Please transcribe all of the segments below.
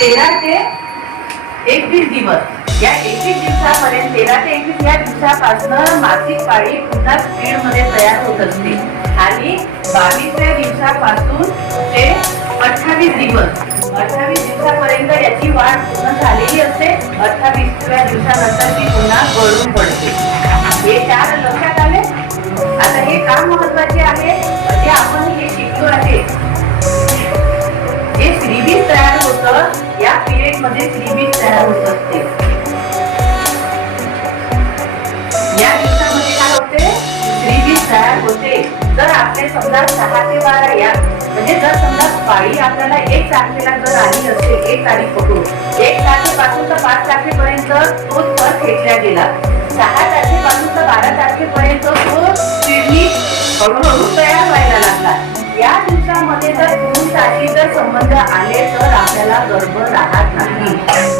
तेरा ते एकवीस दिवस. या एकवीस दिवसापर्यंत तेरा ते एकवीस या दिवसापासून मासिक पाळी पुन्हा स्पीडमध्ये तयार होत असते. आणि बावीसव्या दिवसापासून ते अठ्ठावीस दिवस. अठ्ठावीस दिवसापर्यंत याची वाढ पूर्ण झालेली असते. अठ्ठावीसव्या दिवसानंतर ती पुन्हा गळून पडते. हे चार लक्षात आले? आता हे का महत्त्वाचे आहे? मध्ये श्रीबीज तयार होत असते. या दिवसामध्ये काय होते? श्रीबीज तयार होते. जर आपले समजा सहा ते बारा या म्हणजे जर समजा पाळी आपल्याला एक तारखेला जर आली असते एक तारीख पकडून एक तारखेपासून तर पाच तारखेपर्यंत तो थर फेकला गेला. सहा तारखेपासून तर बारा तारखेपर्यंत तो किडनी हळूहळू तयार व्हायला लागला. या दिवसामध्ये जर गुरुसाठी जर संबंध आले तर आपल्याला गर्भ राहत नाही.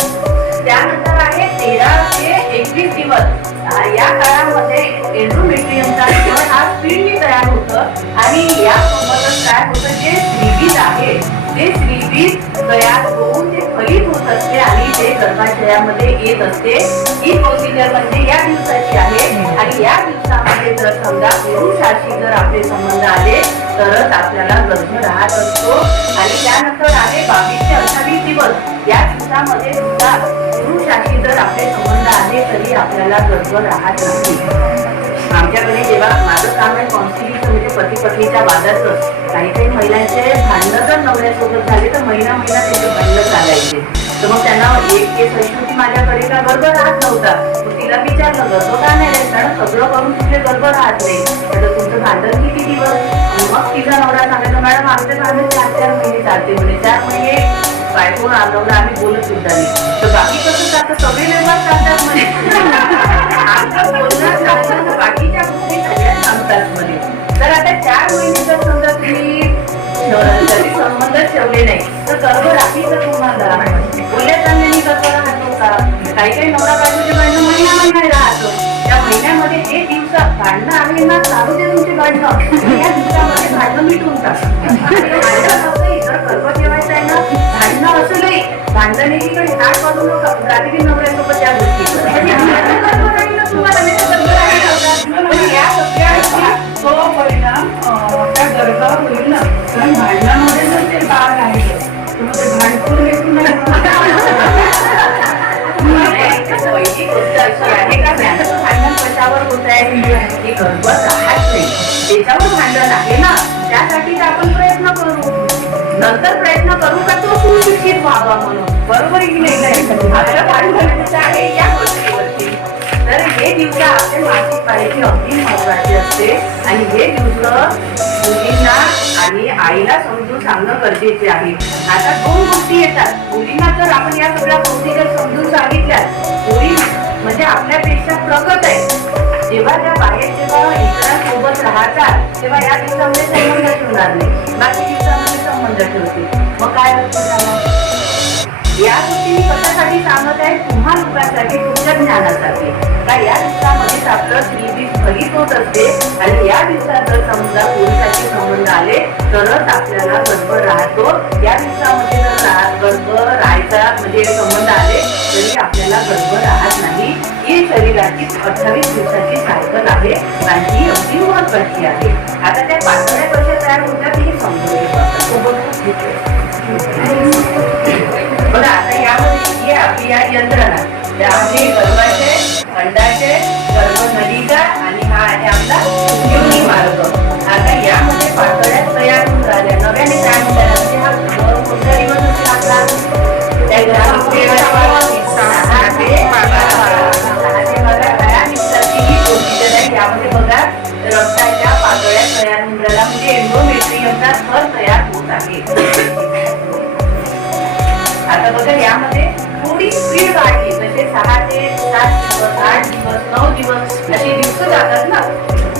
तयार होऊन ते फलित होत असते आणि ते गर्भाशयामध्ये येत असते ही प्रोसिजर म्हणजे या दिवसाची आहे. आणि या दिवसामध्ये जर समजा पुरुषाशी जर आपले संबंध आले तरच आपल्याला गर्भ राहत असतो. आणि त्यानंतर आहे बावीस ते अठ्ठावीस दिवस. या दिवसामध्ये सुद्धा पुरुषाशी जर आपले संबंध आले तरी आपल्याला गर्भ राहत नाही. आमच्याकडे जेव्हा माझं काम आहे पती पत्नीच्या वादाचं. काही काही महिलांचे भांडणं जर नवऱ्यासोबत झाले तर महिना महिना त्यांचे भांडणं चालायचे. तर मग त्यांना एक केस अशी होती माझ्याकडे का गर्भ राहत नव्हता? मग तिला विचारलं गर्भ का नाही कारण सगळं करून तुझे गर्भ राहत नाही. तर तुमचं भांडण किती दिवस? मग तिचा नवरा सांगायचा मॅडम आमचे भांडण चार चार महिने चालते म्हणे. चार महिने बायकोन आलवलं आम्ही बोलत सुद्धा नाही तर बाकी कसं चालतं सगळे व्यवहार चालतात म्हणजे संबंध ठेवले नाही तर गर्भ राखीचं तुम्हाला. बोलल्या चालल्याने गर्भ राहतो का? काही काही नवरा बायकोचे भांडणं महिना महिना राहतो? त्या महिन्यामध्ये हे दिवस भांडणं आहे ना चालू दे तुमचे भांडणं या दिवसामध्ये भांडणं मिटून टाक इतर गर्भ ठेवायचं आहे ना भांडणं असं नाही भांडण एकीकडे हात वाढू नका रात्री नवऱ्याचं कशावर आहे. राहत नाही. त्याच्यावर भांडण आहे ना. त्यासाठी आपण प्रयत्न करू. नंतर प्रयत्न करू का तो सुशिक्षित व्हावा म्हणून. बरोबर की नाही? आपलं भांडण म्हणजे आहे या गोष्टीवरती. तर हे दिवस आपल्या मासिक पाळीची अगदी महत्त्वाचे असते. आणि हे दिवस मुलींना आणि आईला समजून सांगणं गरजेचे आहे. आता दोन गोष्टी येतात. मुलींना जर आपण या सगळ्या गोष्टी जर समजून तेव्हा या दिवसामध्ये संबंध ठेवणार नाही बाकी दिवसामध्ये संबंध ठेवते. मग काय अर्थ झाला या गोष्टी मी कशासाठी सांगत आहे तुम्हा लोकांसाठी तुमच्या ज्ञानासाठी. का या दिवसामध्येच आपलं श्रीबीज फलित होत असते. आणि या दिवसात जर समजा पुरुषाचे संबंध आले तरच आपल्याला गर्भ राहतो. या दिवसामध्ये जर गर्भ राहायचा म्हणजे संबंध आले तरी आपल्याला गर्भ राहत नाही. ही शरीराची अठ्ठावीस दिवसाची सायकल आहे आणि ही अगदी महत्वाची आहे. आता त्या पाचव्या कशा तयार होतात हे समजून घेऊ बघा आता यामध्ये ही आपली या यंत्रणा. त्यामध्ये गर्भाचे अंडाचे गर्भनलिका नदीचा थोडी स्पीड वाढली. म्हणजे सहा ते सात दिवस आठ दिवस नऊ दिवस असे दिवस जातात ना.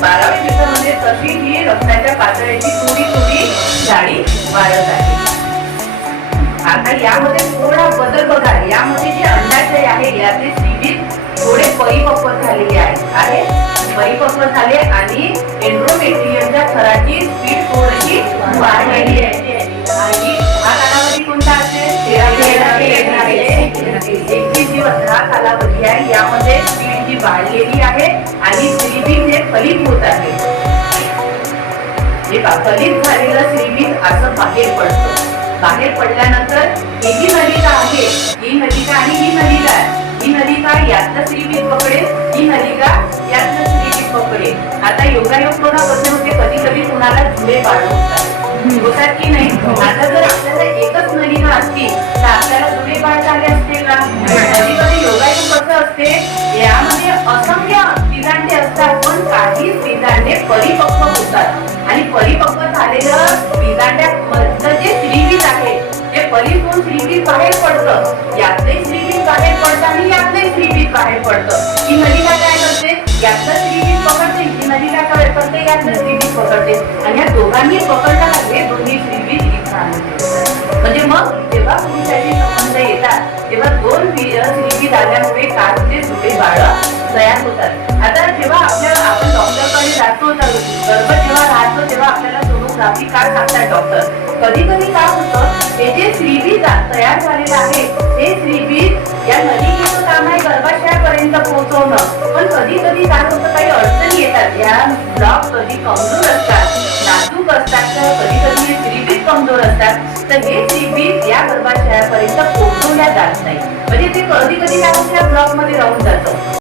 बारावे म्हणजे दिवसामध्ये तशी ही रक्ताच्या पातळीची थोडी थोडी जाडी वाढत आहे. आता यामध्ये थोडा बदल बघा. यामध्ये जे अंडाशय आहे याचे सीबीज थोडे परिपक्व झालेले आहे. आहे? परिपक्व झाले आणि एन्ड्रोमेट्रियमच्या थराची स्पीड थोडीशी वाढलेली आहे. आणि हा कालावधी कोणता असेल? तेरा जी अठरा कालावधी आहे. यामध्ये स्पीड ही वाढलेली आहे आणि श्रीबीज हे फलित होत आहे. हे फलित झालेलं श्रीबीज असं बाहेर पडतं. बाहेर पडल्यानंतर ही जी नलिका आहे ही नलिका आणि ही नलिका ही नलिका यातलं श्रीबीज पकडेल ही नलिका यातलं श्रीबीज पकडेल आता योगायोग बघा कसे होते कधी कधी कुणाला जुळे बाळ होतात की नाही? आता जर आपल्याला एकच नलिका असती तर आपल्याला जुळे बाळ झाले असते का कधी कधी योगायोग कसं असते यामध्ये असंख्य विधांडे असतात पण काही विधांडे परिपक्व होतात. आणि परिपक्व झालेलं बिजांड्यामधलं जे श्रीबीज आहे ते परिपूर्ण होऊन बाहेर पडतं यातले श्रीबीज बाहेर पडतं आणि यातले श्रीबीज बाहेर पडतं. ही नलिका काय करते? यातलं श्रीबीज पकडते. ही नलिका काय पकडते. आणि या दोघांनी पकडला हे दोन्ही श्रीबीज म्हणजे मग जेव्हा पुरुषाची संबंध येतात तेव्हा दोन बी- श्रीबीज आल्यामुळे काय सुटे बाळ तयार होतात. आता जेव्हा आपल्या आपण डॉक्टरकडे जातो तर गर्भ जेव्हा राहतो तेव्हा आपल्याला सोनोग्राफी का सांगतात डॉक्टर. कधी कधी काय होतं हे जे श्रीबीज तयार झालेलं आहे हे श्रीबीज या नदी काम आहे गर्भाशयापर्यंत पोहोचवणं. पण कधी कधी काय होतं काही अडचणी येतात. या ब्लॉक कधी कमजोर असतात. नाजूक असतात तर कधी कधी हे कमजोर असतात. तर हे श्रीबीज या गर्भाशयापर्यंत पोहोचवल्या जात नाही म्हणजे ते कधी कधी काय होतं? ब्लॉकमध्ये राहून जातं.